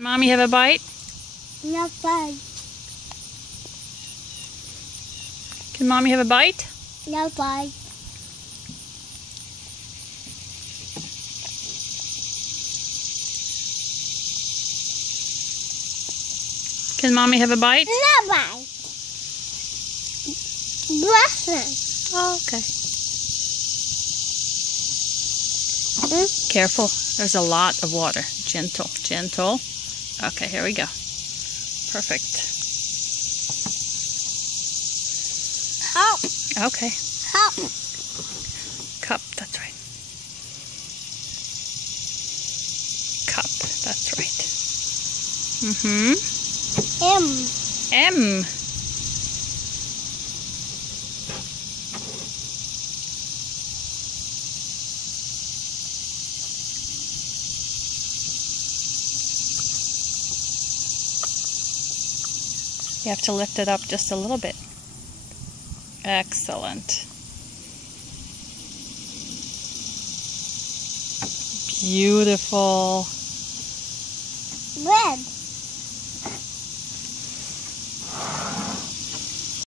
Mommy have a bite? No bite. Can Mommy have a bite? No bite. Can Mommy have a bite? No bite. Blessing. Oh, okay. Careful. There's a lot of water. Gentle, gentle. Okay, here we go. Perfect. Help. Okay. Help. Cup, that's right. Cup, that's right. M. You have to lift it up just a little bit. Excellent. Beautiful. Red.